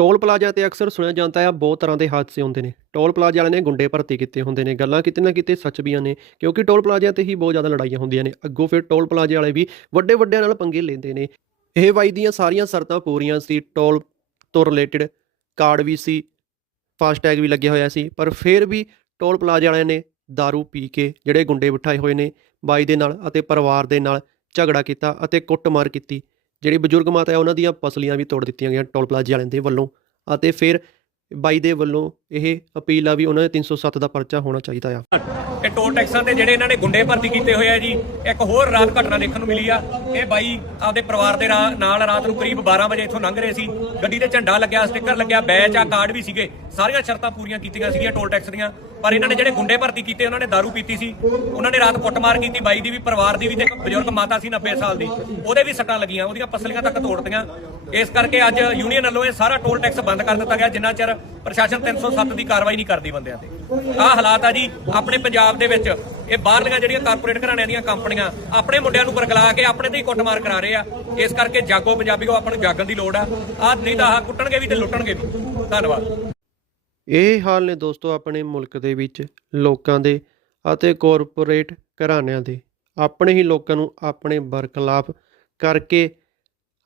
Toll plaza ਤੇ ਅਕਸਰ ਸੁਣਿਆ ਜਾਂਦਾ ਹੈ ਬਹੁਤ ਤਰ੍ਹਾਂ ਦੇ ਹਾਦਸੇ ਹੁੰਦੇ ਨੇ। ਟੋਲ ਪਲਾਜ਼ਾ ਵਾਲਿਆਂ ਨੇ ਗੁੰਡੇ ਭਰਤੀ ਕੀਤੇ ਹੁੰਦੇ ਨੇ। ਗੱਲਾਂ ਕਿਤੇ ਨਾ ਕਿਤੇ ਸੱਚ ਵੀਆਂ ਨੇ, ਕਿਉਂਕਿ ਟੋਲ ਪਲਾਜ਼ਾ ਤੇ ਹੀ ਬਹੁਤ ਜ਼ਿਆਦਾ ਲੜਾਈਆਂ ਹੁੰਦੀਆਂ ਨੇ। ਅੱਗੋਂ ਫਿਰ ਟੋਲ ਪਲਾਜ਼ਾ ਵਾਲੇ ਵੀ ਵੱਡੇ ਵੱਡਿਆਂ ਨਾਲ ਪੰਗੇ ਲੈਂਦੇ ਨੇ। ਇਹ ਬਾਈ ਦੀਆਂ ਸਾਰੀਆਂ ਸ਼ਰਤਾਂ ਪੂਰੀਆਂ ਸੀ। ਟੋਲ ਤੋਂ ਰਿਲੇਟਡ ਕਾਰਡ ਵੀ ਸੀ, ਫਾਸਟੈਗ ਵੀ ਲੱਗਿਆ ਹੋਇਆ ਸੀ। ਪਰ ਫਿਰ ਵੀ ਟੋਲ ਪਲਾਜ਼ਾ ਵਾਲਿਆਂ ਨੇ दारू ਪੀ ਕੇ ਜਿਹੜੇ ਗੁੰਡੇ ਬਿਠਾਏ ਹੋਏ ਨੇ, ਬਾਈ ਦੇ ਨਾਲ ਅਤੇ ਪਰਿਵਾਰ ਦੇ ਨਾਲ ਝਗੜਾ ਕੀਤਾ ਅਤੇ ਕੁੱਟਮਾਰ ਕੀਤੀ। ਜਿਹੜੀ ਬਜ਼ੁਰਗ ਮਾਤਾ ਹੈ, ਉਹਨਾਂ ਦੀਆਂ ਪਸਲੀਆਂ ਵੀ ਤੋੜ ਦਿੱਤੀਆਂ ਗਈਆਂ ਟੋਲ ਪਲਾਜ਼ੇ ਵਾਲਿਆਂ ਦੇ ਵੱਲੋਂ ਅਤੇ ਫਿਰ ਬਾਈ ਦੇ ਵੱਲੋਂ ਇਹ ਅਪੀਲ ਆ ਵੀ ਉਹਨਾਂ ਦੇ 307 ਦਾ ਪਰਚਾ ਹੋਣਾ ਚਾਹੀਦਾ ਆ। ਇਹ ਟੋਲ ਟੈਕਸਾਂ ਤੇ ਜਿਹੜੇ ਇਹਨਾਂ ਨੇ ਗੁੰਡੇ ਭਰਤੀ ਕੀਤੇ ਹੋਏ ਆ ਜੀ, ਇੱਕ ਹੋਰ ਰਾਤ ਘਟਨਾ ਦੇਖਣ ਨੂੰ ਮਿਲੀ ਆ। ਇਹ ਬਾਈ ਆਪਦੇ ਪਰਿਵਾਰ ਦੇ ਰਾ- ਨਾਲ ਰਾਤ ਨੂੰ ਕਰੀਬ 12 ਵਜੇ ਇੱਥੋਂ ਲੰਘ ਰਹੇ ਸੀ। ਗੱਡੀ ਤੇ ਝੰਡਾ ਲੱਗਿਆ, ਸਟicker ਲੱਗਿਆ ਬੈਚ ਆ ਕਾਰਡ ਵੀ ਸੀਗੇ। ਸਾਰੀਆਂ ਸ਼ਰਤਾਂ ਪੂਰੀਆਂ ਕੀਤੀਆਂ ਸੀਗੀਆਂ ਟੋਲ ਟੈਕਸ ਦੀਆਂ। ਪਰ ਇਹਨਾਂ ਨੇ ਜਿਹੜੇ ਗੁੰਡੇ ਭਰਤੀ ਕੀਤੇ, ਉਹਨਾਂ ਨੇ ਦਾਰੂ ਪੀਤੀ ਸੀ। ਉਹਨਾਂ ਨੇ ਰਾਤ ਕੁੱਟਮਾਰ ਕੀਤੀ। ਬਾਈ ਦੀ ਵੀ, ਪਰਿਵਾਰ ਦੀ ਵੀ ਤੇ ਇੱਕ ਬਜ਼ੁਰਗ ਮਾਤਾ ਸੀ 90 ਸਾਲ ਦੀ। ਉਹਦੇ ਵੀ ਸੱਟਾਂ ਲੱਗੀਆਂ, ਉਹਦੀਆਂ ਪਸਲੀਆਂ ਤੱਕ ਤੋੜਤੀਆਂ। ਇਸ ਕਰਕੇ ਅੱਜ ਯੂਨੀਅਨ ਵੱਲੋਂ ਇਹ ਸਾਰਾ ਟੋਲ ਟੈਕਸ ਬੰਦ ਕਰ ਦਿੱਤਾ ਗਿਆ, ਜਿੰਨਾ ਚਿਰ ਪ੍ਰਸ਼ਾਸਨ 307 ਦੀ ਕਾਰਵਾਈ ਨਹੀਂ ਕਰਦੀ ਬੰਦਿਆਂ ਤੇ। ਆਹ ਹਾਲਾਤ ਆ ਜੀ, ਆਪਣੇ ਪੰਜਾਬ ਦੇ ਵਿੱਚ। ਇਹ ਬਾਹਰਲੀਆਂ ਜਿਹੜੀਆਂ ਕਾਰਪੋਰੇਟ ਘਰਾਣਿਆਂ ਦੀਆਂ ਕੰਪਨੀਆਂ, ਆਪਣੇ ਮੁੰਡਿਆਂ ਨੂੰ ਵਰਗਲਾ ਕੇ ਆਪਣੇ ਤੇ ਹੀ ਕੁੱਟਮਾਰ ਕਰਾ ਰਹੇ ਆ। ਇਸ ਕਰਕੇ ਜਾਗੋ ਪੰਜਾਬੀਓ ਆਪਾਂ ਨੂੰ ਜਾਗਣ ਦੀ ਲੋੜ ਆ। ਆ ਨਹੀਂ ਤਾਂ ਆਹ ਕੁੱਟਣਗੇ ਵੀ ਤੇ ਲੁੱਟਣਗੇ ਵੀ। ਧੰਨਵਾਦ। ਇਹ ਹਾਲ ਨੇ ਦੋਸਤੋ ਆਪਣੇ ਮੁਲਕ ਦੇ ਵਿੱਚ, ਲੋਕਾਂ ਦੇ ਅਤੇ ਕਾਰਪੋਰੇਟ ਘਰਾਣਿਆਂ ਦੇ। ਆਪਣੇ ਹੀ ਲੋਕਾਂ ਨੂੰ ਆਪਣੇ ਬਰਖਲਾਫ ਕਰਕੇ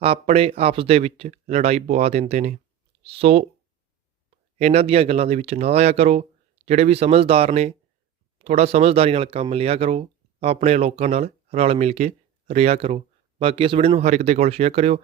ਆਪਣੇ ਆਪਸ ਦੇ ਵਿੱਚ ਲੜਾਈ ਪਵਾ ਦਿੰਦੇ ਨੇ। ਸੋ ਇਹਨਾਂ ਦੀਆਂ ਗੱਲਾਂ ਦੇ ਵਿੱਚ ਨਾ ਆਇਆ ਕਰੋ। ਜਿਹੜੇ ਵੀ ਸਮਝਦਾਰ ਨੇ ਥੋੜਾ ਸਮਝਦਾਰੀ ਨਾਲ ਕੰਮ ਲਿਆ ਕਰੋ। ਆਪਣੇ ਲੋਕਾਂ ਨਾਲ ਰਲ ਮਿਲ ਕੇ ਰਿਹਾ ਕਰੋ। ਬਾਕੀ ਇਸ ਵੀਡੀਓ ਨੂੰ ਹਰ ਇੱਕ ਦੇ ਕੋਲ ਸ਼ੇਅਰ ਕਰਿਓ।